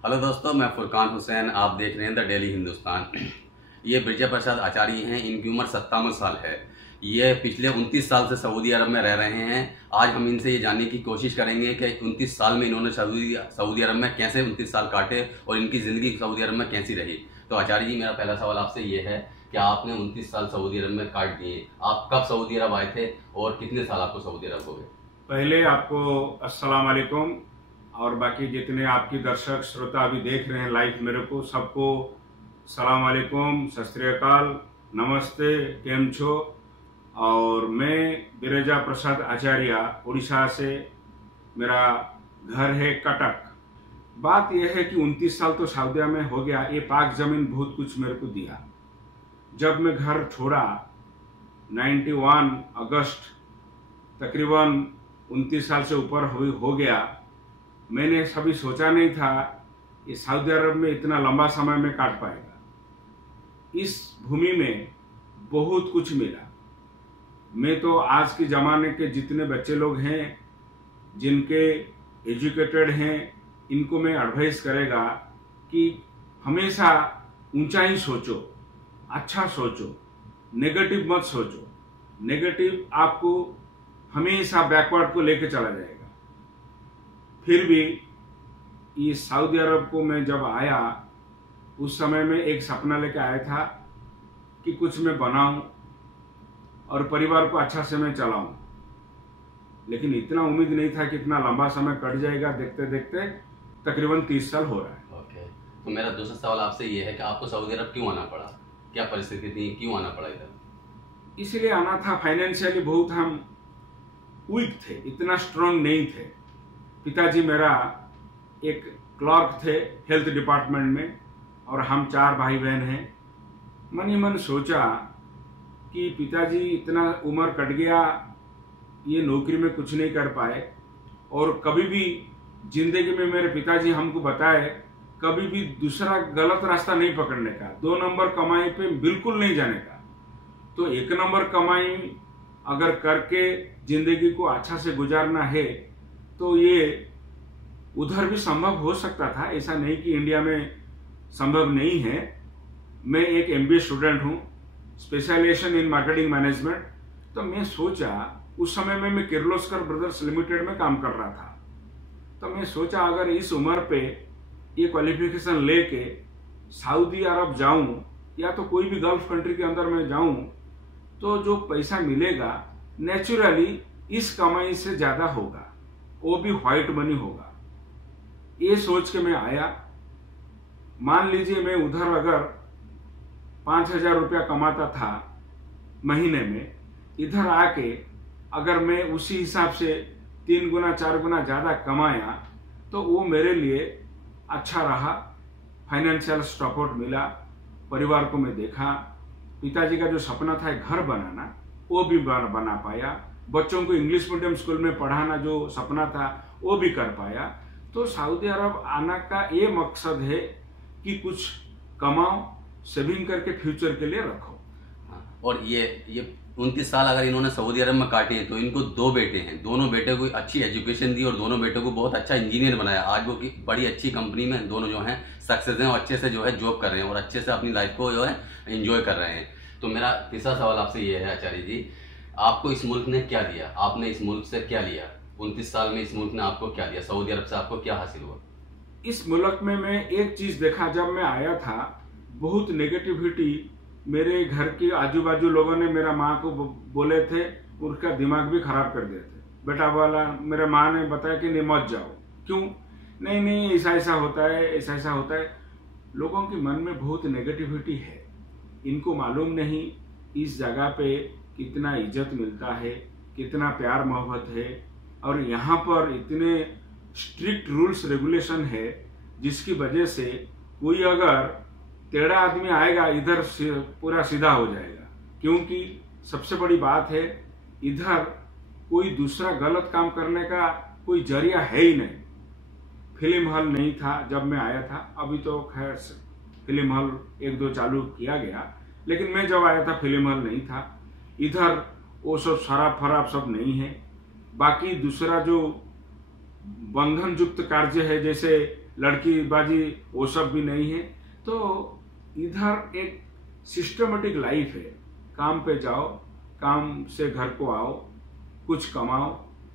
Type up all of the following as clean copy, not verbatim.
Hello दोस्तों, मैं फुरकान हुसैन। आप देख रहे हैं द डेली हिंदुस्तान। ये ब्रिजा प्रसाद आचार्य हैं। इनकी उम्र 57 साल है। ये पिछले 29 साल से सऊदी अरब में रह रहे हैं। आज हम इनसे ये जानने की कोशिश करेंगे कि 29 साल में इन्होंने सऊदी अरब में कैसे 29 साल काटे और इनकी ज़िंदगी सऊदी अरब में कैसी रही। तो आचार्य जी, मेरा पहला सवाल आपसे ये है कि आपने 29 साल सऊदी अरब में काट दिए। आप कब सऊदी अरब आए थे और कितने साल आपको सऊदी अरब हो गए? पहले आपको अस्सलाम वालेकुम और बाकी जितने आपकी दर्शक श्रोता अभी देख रहे हैं लाइव मेरे को, सबको सलाम वालेकुम, सत श्री अकाल, नमस्ते, केम छो। और मैं ब्रिजा प्रसाद आचार्य उड़ीसा से, मेरा घर है कटक। बात यह है कि 29 साल तो सऊदी में हो गया। ये पाक जमीन बहुत कुछ मेरे को दिया। जब मैं घर छोड़ा 91 अगस्त, तकरीबन 29 साल से ऊपर हो गया। मैंने कभी सोचा नहीं था कि सऊदी अरब में इतना लंबा समय में काट पाएगा। इस भूमि में बहुत कुछ मिला। मैं तो आज के ज़माने के जितने बच्चे लोग हैं जिनके एजुकेटेड हैं, इनको मैं एडवाइस करेगा कि हमेशा ऊंचाई सोचो, अच्छा सोचो, नेगेटिव मत सोचो। नेगेटिव आपको हमेशा बैकवर्ड को लेके चला जाएगा। फिर भी ये सऊदी अरब को मैं जब आया, उस समय में एक सपना लेके आया था कि कुछ मैं बनाऊं और परिवार को अच्छा से मैं चलाऊं। लेकिन इतना उम्मीद नहीं था कि इतना लंबा समय कट जाएगा। देखते देखते तकरीबन 30 साल हो रहा है। ओके, तो मेरा दूसरा सवाल आपसे ये है कि आपको सऊदी अरब क्यों आना पड़ा? क्या परिस्थिति थी, क्यों आना पड़ा इधर? इसलिए आना था, फाइनेंशियली बहुत हम वीक थे, इतना स्ट्रांग नहीं थे। पिताजी मेरा एक क्लर्क थे हेल्थ डिपार्टमेंट में और हम 4 भाई बहन हैं। मन ही मन सोचा कि पिताजी इतना उम्र कट गया, ये नौकरी में कुछ नहीं कर पाए और कभी भी जिंदगी में मेरे पिताजी हमको बताए कभी भी दूसरा गलत रास्ता नहीं पकड़ने का, 2 नंबर कमाई पे बिल्कुल नहीं जाने का। तो 1 नंबर कमाई अगर करके जिंदगी को अच्छा से गुजारना है तो ये उधर भी संभव हो सकता था। ऐसा नहीं कि इंडिया में संभव नहीं है। मैं एक MBA स्टूडेंट हूँ, स्पेशलाइजेशन इन मार्केटिंग मैनेजमेंट। तो मैं सोचा, उस समय में मैं किर्लोस्कर ब्रदर्स लिमिटेड में काम कर रहा था। तो मैं सोचा अगर इस उम्र पे ये क्वालिफिकेशन लेके सऊदी अरब जाऊं या तो कोई भी गल्फ कंट्री के अंदर में जाऊं तो जो पैसा मिलेगा नेचुरली इस कमाई से ज्यादा होगा, वो भी व्हाइट मनी होगा। ये सोच के मैं आया। मान लीजिए मैं उधर अगर 5,000 रुपया कमाता था महीने में, इधर आके अगर मैं उसी हिसाब से 3 गुना 4 गुना ज्यादा कमाया तो वो मेरे लिए अच्छा रहा। फाइनेंशियल सपोर्ट मिला, परिवार को मैं देखा। पिताजी का जो सपना था घर बनाना, वो भी बना पाया। बच्चों को इंग्लिश मीडियम स्कूल में पढ़ाना जो सपना था वो भी कर पाया। तो सऊदी अरब आना का ये मकसद है कि कुछ कमाओ, सेविंग करके फ्यूचर के लिए रखो। और ये 29 साल अगर इन्होंने सऊदी अरब में काटे हैं तो इनको 2 बेटे हैं। दोनों बेटे को अच्छी एजुकेशन दी और दोनों बेटों को बहुत अच्छा इंजीनियर बनाया। आज वो बड़ी अच्छी कंपनी में दोनों जो हैं सक्सेस हैं और अच्छे से जो है जॉब कर रहे हैं और अच्छे से अपनी लाइफ को जो है एंजॉय कर रहे हैं। तो मेरा तीसरा सवाल आपसे ये है आचार्य जी, आपको इस मुल्क ने क्या दिया? आपने इस मुल्क से क्या लिया? 29 साल में इस मुल्क ने आपको क्या दिया? सऊदी अरब से आपको क्या हासिल हुआ? इस मुल्क में मैं एक चीज देखा, जब मैं आया था बहुत नेगेटिविटी मेरे घर के आजू बाजू लोगों ने मेरा माँ को बोले थे, उसका दिमाग भी खराब कर दिए थे। बेटा वाला मेरे माँ ने बताया कि नहीं मत जाओ। क्यों? नहीं ऐसा ऐसा होता है, ऐसा ऐसा होता है। लोगों के मन में बहुत नेगेटिविटी है। इनको मालूम नहीं इस जगह पे कितना इज्जत मिलता है, कितना प्यार मोहब्बत है और यहाँ पर इतने स्ट्रिक्ट रूल्स रेगुलेशन है जिसकी वजह से कोई अगर टेढ़ा आदमी आएगा इधर पूरा सीधा हो जाएगा। क्योंकि सबसे बड़ी बात है, इधर कोई दूसरा गलत काम करने का कोई जरिया है ही नहीं। फिल्म हॉल नहीं था जब मैं आया था, अभी तो खैर फिल्म हॉल 1-2 चालू किया गया, लेकिन मैं जब आया था फिल्म हॉल नहीं था। इधर वो सब शराब फराब सब नहीं है। बाकी दूसरा जो बंधन युक्त कार्य है, जैसे लड़कीबाजी वो सब भी नहीं है। तो इधर एक सिस्टमेटिक लाइफ है, काम पे जाओ, काम से घर को आओ, कुछ कमाओ,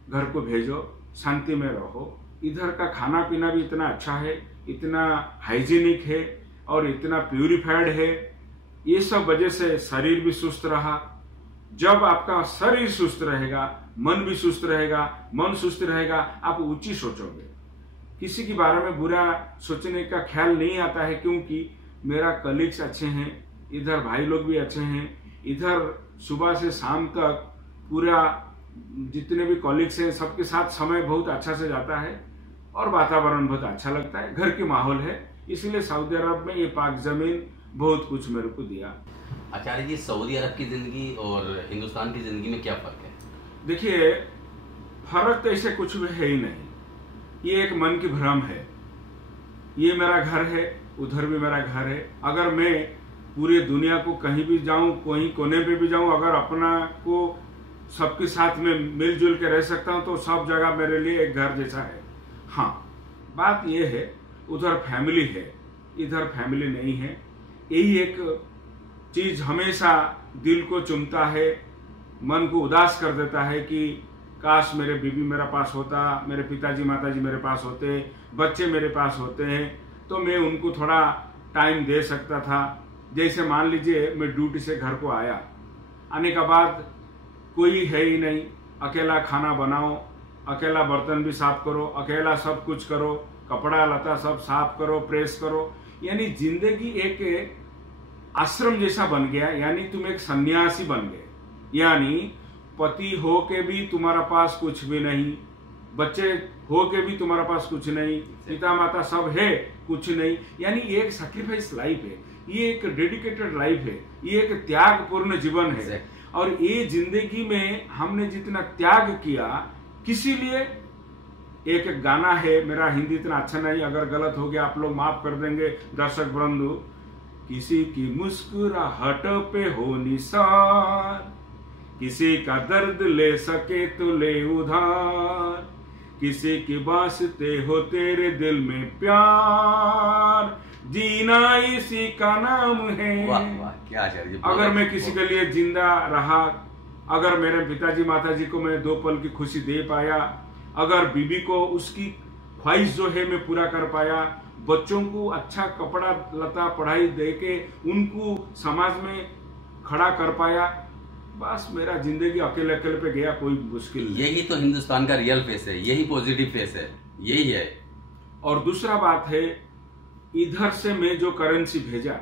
घर को भेजो, शांति में रहो। इधर का खाना पीना भी इतना अच्छा है, इतना हाइजीनिक है और इतना प्यूरिफाइड है। ये सब वजह से शरीर भी सुस्त रहा। जब आपका शरीर सुस्त रहेगा, मन भी सुस्त रहेगा, मन सुस्त रहेगा, आप ऊंची सोचोगे, किसी के बारे में बुरा सोचने का ख्याल नहीं आता है, क्योंकि मेरा कलीग्स अच्छे हैं, इधर भाई लोग भी अच्छे हैं, इधर सुबह से शाम तक पूरा जितने भी कॉलीग्स हैं सबके साथ समय बहुत अच्छा से जाता है और वातावरण बहुत अच्छा लगता है, घर के माहौल है। इसलिए सऊदी अरब में ये पाक जमीन बहुत कुछ मेरे को दिया। आचार्य जी, सऊदी अरब की जिंदगी और हिंदुस्तान की जिंदगी में क्या फर्क है? देखिए, फर्क तो ऐसे कुछ भी है ही नहीं, ये एक मन की भ्रम है। ये मेरा घर है, उधर भी मेरा घर है। अगर मैं पूरी दुनिया को कहीं भी जाऊं, कोई कोने पे भी जाऊं, अगर अपना को सबके साथ में मिलजुल के रह सकता हूं तो सब जगह मेरे लिए एक घर जैसा है। हाँ, बात ये है उधर फैमिली है, इधर फैमिली नहीं है। यही एक चीज हमेशा दिल को चुमता है, मन को उदास कर देता है कि काश मेरे बीबी मेरे पास होता, मेरे पिताजी माताजी मेरे पास होते, बच्चे मेरे पास होते हैं तो मैं उनको थोड़ा टाइम दे सकता था। जैसे मान लीजिए मैं ड्यूटी से घर को आया, आने के बाद कोई है ही नहीं, अकेला खाना बनाओ, अकेला बर्तन भी साफ करो, अकेला सब कुछ करो, कपड़ा लता सब साफ करो, प्रेस करो, यानी जिंदगी एक आश्रम जैसा बन गया। यानी तुम एक सन्यासी बन गए। यानी पति हो के भी तुम्हारा पास कुछ भी नहीं, बच्चे हो के भी तुम्हारा पास कुछ नहीं, पिता माता सब है, कुछ नहीं। यानी ये एक सैक्रिफाइस लाइफ है, ये एक डेडिकेटेड लाइफ है, ये एक त्यागपूर्ण जीवन है। और ये जिंदगी में हमने जितना त्याग किया, किसी लिए एक गाना है, मेरा हिंदी इतना अच्छा नहीं, अगर गलत हो गया आप लोग माफ कर देंगे दर्शक बंधु। किसी की मुस्कुराहट पे हो निसार, किसी का दर्द ले सके तो ले उधार, किसी के वास्ते हो तेरे दिल में प्यार, जीना इसी का नाम है। वाह वाह, क्या आचार्य। अगर मैं किसी के लिए जिंदा रहा, अगर मेरे पिताजी माताजी को मैं 2 पल की खुशी दे पाया, अगर बीबी को उसकी ख्वाहिश जो है मैं पूरा कर पाया, बच्चों को अच्छा कपड़ा लता पढ़ाई दे के उनको समाज में खड़ा कर पाया, बस मेरा जिंदगी अकेले अकेले पे गया, कोई मुश्किल नहीं। यही तो हिंदुस्तान का रियल फेस है, यही पॉजिटिव फेस है, यही है। और दूसरा बात है, इधर से मैं जो करेंसी भेजा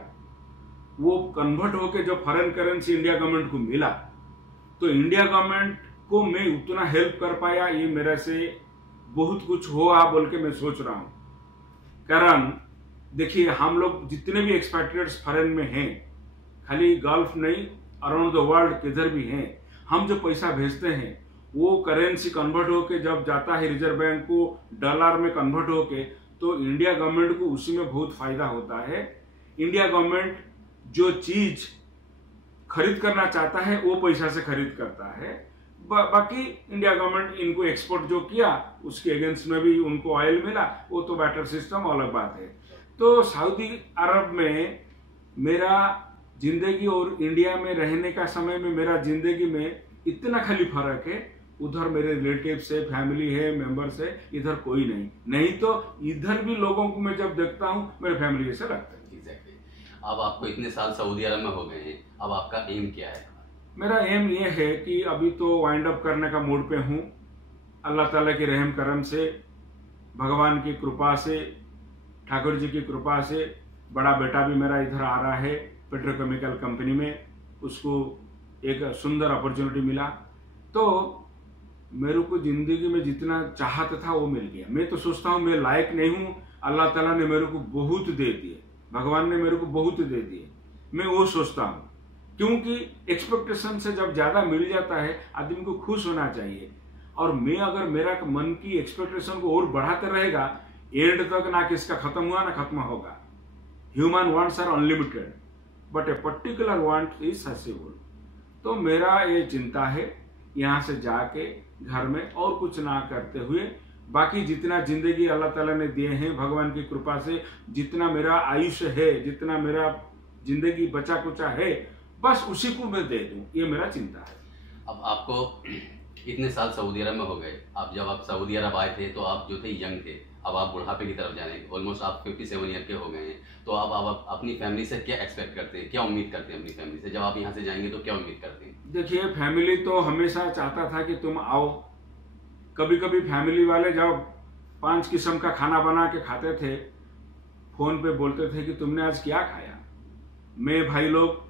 वो कन्वर्ट होके जो फॉरेन करेंसी इंडिया गवर्नमेंट को मिला, तो इंडिया गवर्नमेंट को मैं उतना हेल्प कर पाया, ये मेरे से बहुत कुछ हुआ बोल के मैं सोच रहा हूं। कारण देखिए, हम लोग जितने भी एक्सपेट्रिएट्स फॉरेन में हैं, खाली गल्फ नहीं, अराउंड द वर्ल्ड किधर भी हैं, हम जो पैसा भेजते हैं वो करेंसी कन्वर्ट होके जब जाता है रिजर्व बैंक को डॉलर में कन्वर्ट होके, तो इंडिया गवर्नमेंट को उसी में बहुत फायदा होता है। इंडिया गवर्नमेंट जो चीज खरीद करना चाहता है वो पैसा से खरीद करता है। बाकी इंडिया गवर्नमेंट इनको एक्सपोर्ट जो किया उसके अगेंस्ट में भी उनको ऑयल मिला, वो तो बैटर सिस्टम अलग बात है। तो सऊदी अरब में मेरा जिंदगी और इंडिया में रहने का समय में मेरा जिंदगी में इतना खाली फर्क है, उधर मेरे रिलेटिव्स है, फैमिली है, मेंबर्स है, इधर कोई नहीं तो इधर भी लोगों को मैं जब देखता हूँ मेरे फैमिली जैसा लगता है। एग्जैक्टली। अब आपको इतने साल सऊदी अरब में हो गए हैं, अब आपका एम क्या है? मेरा एम ये है कि अभी तो वाइंड अप करने का मूड पे हूँ। अल्लाह ताला की रहम करम से, भगवान की कृपा से, ठाकुर जी की कृपा से बड़ा बेटा भी मेरा इधर आ रहा है पेट्रोकेमिकल कंपनी में, उसको एक सुंदर अपॉर्चुनिटी मिला। तो मेरे को जिंदगी में जितना चाहता था वो मिल गया। मैं तो सोचता हूँ मैं लायक नहीं हूँ, अल्लाह ताला ने मेरे को बहुत दे दिए, भगवान ने मेरे को बहुत दे दिए, मैं वो सोचता हूँ। क्योंकि एक्सपेक्टेशन से जब ज्यादा मिल जाता है आदमी को खुश होना चाहिए। और मैं अगर मेरा मन की एक्सपेक्टेशन को और बढ़ाते रहेगा, एंड तक ना किसका खत्म हुआ ना खत्म होगा। Human wants are unlimited but a particular want is satiable. तो मेरा ये चिंता है यहाँ से जाके घर में और कुछ ना करते हुए बाकी जितना जिंदगी अल्लाह ताला ने दिए हैं भगवान की कृपा से, जितना मेरा आयुष्य है, जितना मेरा जिंदगी बचा कुचा है, बस उसी को मैं दे दूं, ये मेरा चिंता है। अब आपको इतने साल सऊदी अरब में हो गए, अब जब आप सऊदी अरब आए थे तो आप जो थे यंग थे, अब आप बुढ़ापे की तरफ जाने, ऑलमोस्ट आप 57 ईयर के हो गए हैं, तो अब आप अपनी फैमिली से क्या एक्सपेक्ट करते हैं, क्या उम्मीद करते हैं अपनी फैमिली से? जब आप यहाँ से जाएंगे तो क्या उम्मीद करते हैं? देखिए, फैमिली तो हमेशा चाहता था कि तुम आओ। कभी कभी फैमिली वाले जब 5 किस्म का खाना बना के खाते थे, फोन पे बोलते थे कि तुमने आज क्या खाया। मैं भाई लोग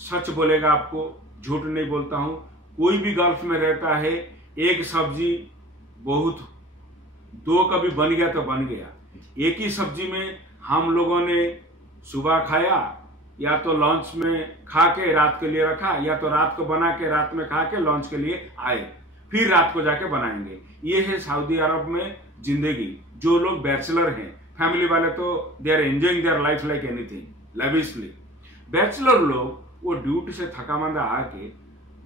सच बोलेगा आपको, झूठ नहीं बोलता हूं, कोई भी गल्फ में रहता है, एक सब्जी बहुत, 2 कभी बन गया तो बन गया। एक ही सब्जी में हम लोगों ने सुबह खाया, या तो लंच में खा के रात के लिए रखा, या तो रात को बना के रात में खा के लंच के लिए आए, फिर रात को जाके बनाएंगे। ये है सऊदी अरब में जिंदगी। जो लोग बैचलर हैं, फैमिली वाले तो they are enjoying their life like anything lavishly. Bachelor लोग वो ड्यूटी से थकामंदा आके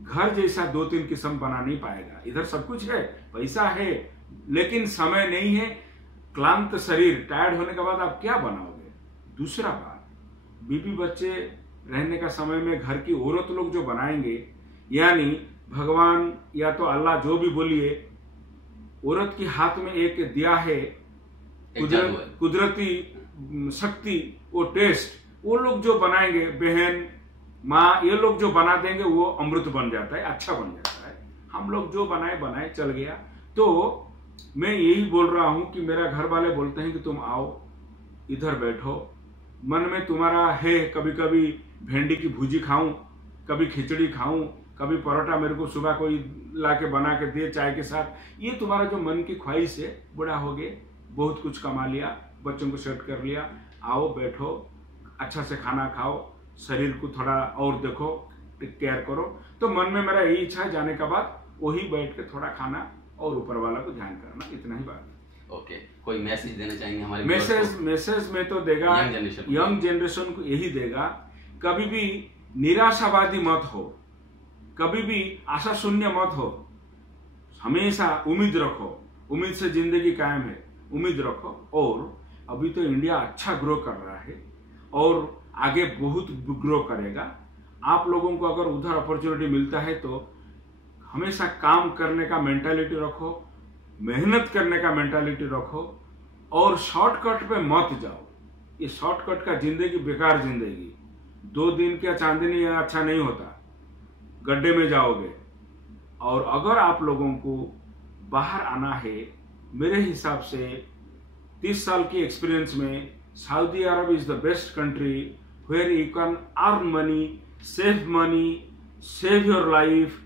घर जैसा 2-3 किस्म बना नहीं पाएगा। इधर सब कुछ है, पैसा है, लेकिन समय नहीं है, क्लांत शरीर, टायर्ड होने के बाद आप क्या बनाओगे। दूसरा बात, बीबी बच्चे रहने का समय में घर की औरत लोग जो बनाएंगे, यानी भगवान या तो अल्लाह जो भी बोलिए, औरत के हाथ में एक दिया है कुदरती शक्ति, वो टेस्ट, वो लोग जो बनाएंगे, बहन माँ, ये लोग जो बना देंगे वो अमृत बन जाता है, अच्छा बन जाता है। हम लोग जो बनाए चल गया। तो मैं यही बोल रहा हूं कि मेरा घर वाले बोलते हैं कि तुम आओ, इधर बैठो, मन में तुम्हारा है कभी कभी भिंडी की भुजी खाऊं, कभी खिचड़ी खाऊं, कभी परोठा मेरे को सुबह कोई लाके बना के दे चाय के साथ। ये तुम्हारा जो मन की ख्वाहिश है, बूढ़ा हो गए, बहुत कुछ कमा लिया, बच्चों को सेट कर लिया, आओ बैठो, अच्छा से खाना खाओ, शरीर को थोड़ा और देखो, केयर करो। तो मन में मेरा यही इच्छा है, जाने के बाद वही बैठ के थोड़ा खाना और ऊपर वाला को ध्यान करना, इतना ही बात है। ओके, कोई मैसेज देना चाहेंगे हमारे? मैसेज में तो देगा, यंग जनरेशन को यही देगा, कभी भी निराशावादी मत हो, कभी भी आशा शून्य मत हो, हमेशा उम्मीद रखो, उम्मीद से जिंदगी कायम है, उम्मीद रखो। और अभी तो इंडिया अच्छा ग्रो कर रहा है और आगे बहुत ग्रो करेगा। आप लोगों को अगर उधर अपॉर्चुनिटी मिलता है तो हमेशा काम करने का मेंटालिटी रखो, मेहनत करने का मेंटालिटी रखो, और शॉर्टकट पे मत जाओ। ये शॉर्टकट का जिंदगी बेकार जिंदगी, 2 दिन का चांदनी अच्छा नहीं होता, गड्ढे में जाओगे। और अगर आप लोगों को बाहर आना है, मेरे हिसाब से 30 साल की एक्सपीरियंस में Saudi Arab is the best country where you can earn money, save your life,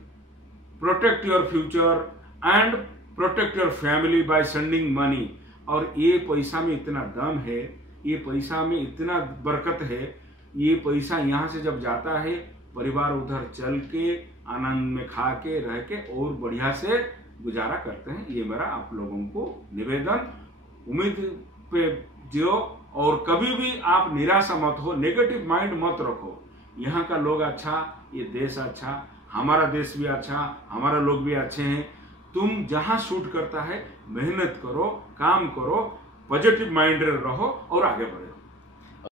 protect your future and protect your family by sending money. और ये पैसा में इतना दम है, ये पैसा में इतना बरकत है, ये पैसा यहाँ से जब जाता है, परिवार उधर चल के आनंद में खा के रह के और बढ़िया से गुजारा करते हैं। ये मेरा आप लोगों को निवेदन, उम्मीद पे जियो, और कभी भी आप निराशा मत हो, नेगेटिव माइंड मत रखो। यहाँ का लोग अच्छा, ये देश अच्छा, हमारा देश भी अच्छा, हमारा लोग भी अच्छे हैं। तुम जहां शूट करता है, मेहनत करो, काम करो, पॉजिटिव माइंड रहो और आगे बढ़ो।